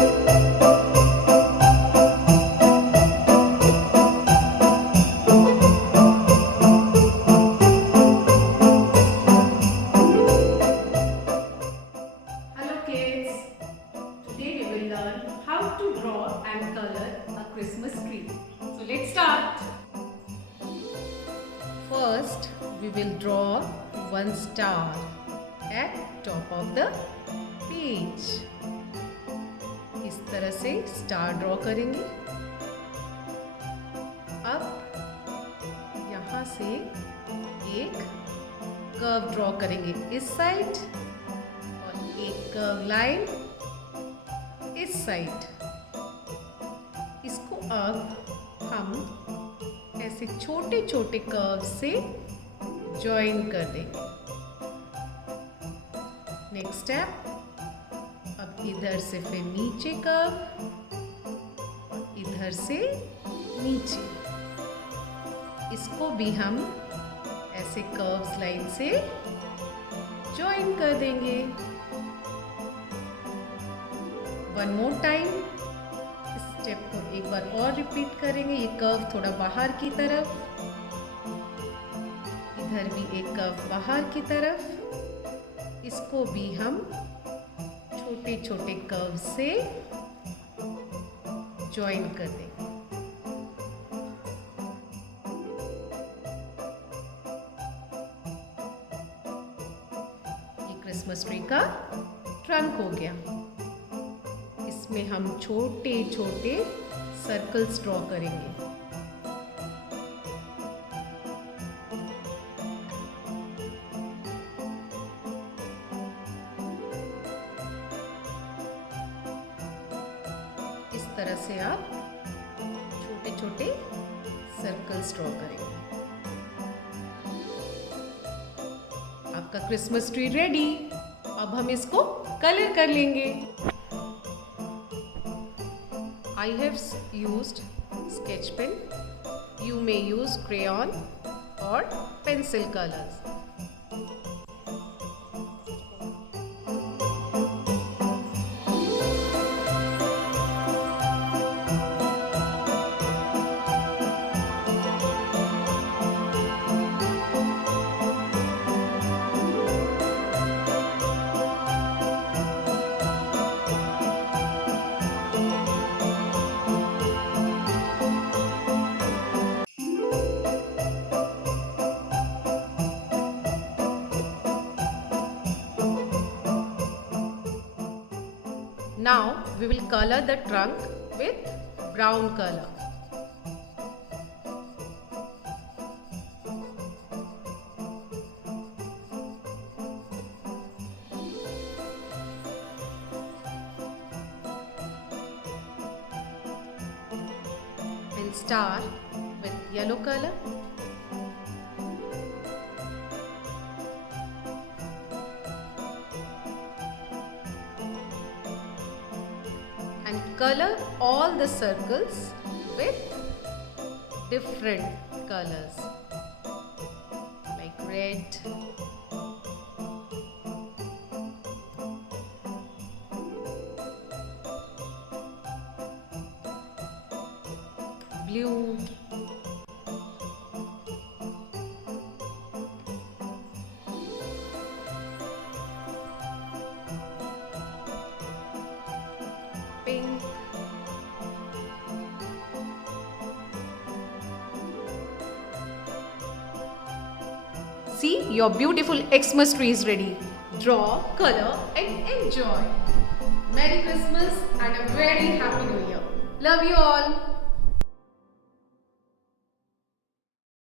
Hello kids, today we will learn how to draw and color a Christmas tree. So let's start. First, we will draw one star at top of the page. इस तरह से star draw करेंगे। अब यहाँ से एक curve draw करेंगे इस साइड और एक कर्व लाइन इस साइड। इसको अब हम ऐसे छोटे छोटे कर्व से जॉइन कर देंगे। नेक्स्ट स्टेप, अब इधर से फिर नीचे कर्व और इधर से नीचे। इसको भी हम ऐसे कर्व्स लाइन से जॉइन कर देंगे। वन मोर टाइम इस स्टेप को एक बार और रिपीट करेंगे। ये कर्व थोड़ा बाहर की तरफ, इधर भी एक कर्व बाहर की तरफ। इसको भी हम छोटे छोटे कर्व से जॉइन कर देंगे। ये क्रिसमस ट्री का ट्रंक हो गया। इसमें हम छोटे छोटे सर्कल्स ड्रॉ करेंगे। इस तरह से आप छोटे छोटे सर्कल्स ड्रॉ करेंगे। आपका क्रिसमस ट्री रेडी। अब हम इसको कलर कर लेंगे। I have used sketch pen. You may use crayon or pencil colors. Now we will color the trunk with brown color. And star with yellow color. And color all the circles with different colors like red, blue, pink, see, your beautiful Xmas tree is ready. Draw, color and enjoy. Merry Christmas and a very happy New Year. Love you all.